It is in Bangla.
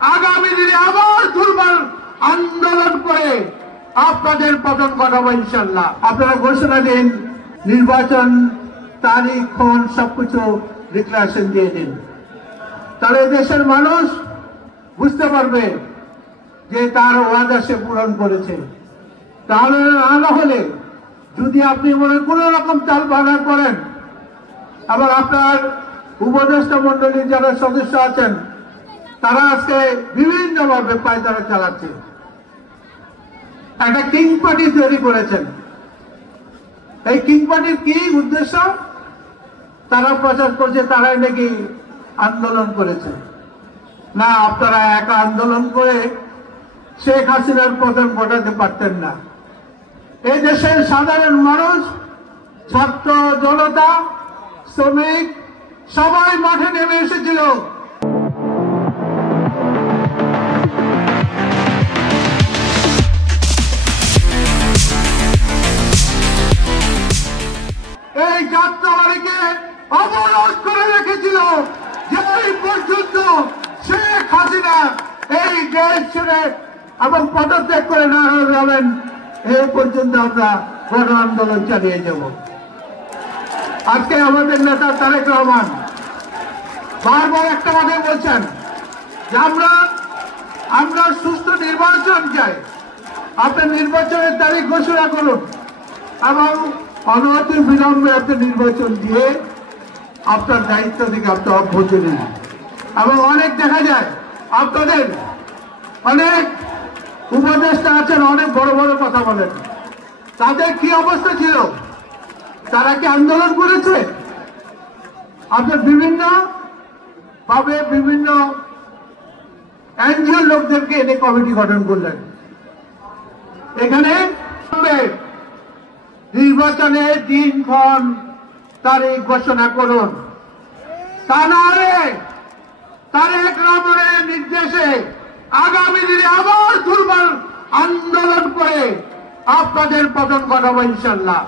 আগামী দিনে আবার দুর্বল আন্দোলন করে আপনাদের পতন ঘটাবো ইনশাল্লাহ। আপনারা ঘোষণা দিন, নির্বাচন তারিখ ক্ষণ সবকিছু ডিক্লারেশন দিয়ে দিন, তাহলে দেশের মানুষ বুঝতে পারবে যে তার ওয়াদা সে পূরণ করেছে। তাহলে না হলে যদি আপনি মনে কোন রকম চাল বাধা করেন, আবার আপনার উপদেষ্টা মন্ডলীর যারা সদস্য আছেন তারা আজকে বিভিন্নভাবে পায়তারা চালাচ্ছে, একটা কিং পার্টি তৈরি করেছেন। এই কিং পার্টির কি উদ্দেশ্য? তারা প্রচার করছে তারাই নাকি আন্দোলন করেছে। না, আপনারা একা আন্দোলন করে শেখ হাসিনার পতন ঘটাতে পারতেন না। এই দেশের সাধারণ মানুষ, ছাত্র জনতা, শ্রমিক সবাই মাঠে নেমে এসেছিল। এই যাত্রাবাড়িকে অবরোধ করে রেখেছিল যে এই পর্যন্ত শেখ হাসিনা এই দেশ ছেড়ে এবং পদত্যাগ করে না যাবেন, এই পর্যন্ত আমরা গণ আন্দোলন চালিয়ে যাব। আজকে আমাদের নেতা তারেক রহমান বারবার একটা কথা বলছেন যে আমরা সুস্থ নির্বাচন চাই। আপনি নির্বাচনের তারিখ ঘোষণা করুন এবং অনতি বিলম্বে আপনি নির্বাচন দিয়ে আপনার দায়িত্ব থেকে আপনি অব্যাহতি নিন। এবং অনেক দেখা যায় আপনাদের অনেক উপদেষ্টা আছেন, অনেক বড় বড় কথা বলেন, তাদের কি অবস্থা ছিল? তারা কি আন্দোলন করেছে? আপনি বিভিন্ন ভাবে বিভিন্ন এনজিও লোকদেরকে এনে কমিটি গঠন করলেন। এখানে নির্বাচনের দিনক্ষণ তারিখ ঘোষণা করুন, তা না হলে তারেক রহমানের নির্দেশে আগামী দিনে আবার দুর্বল আন্দোলন করে আপনাদের পতন ঘটাবো ইনশাল্লাহ।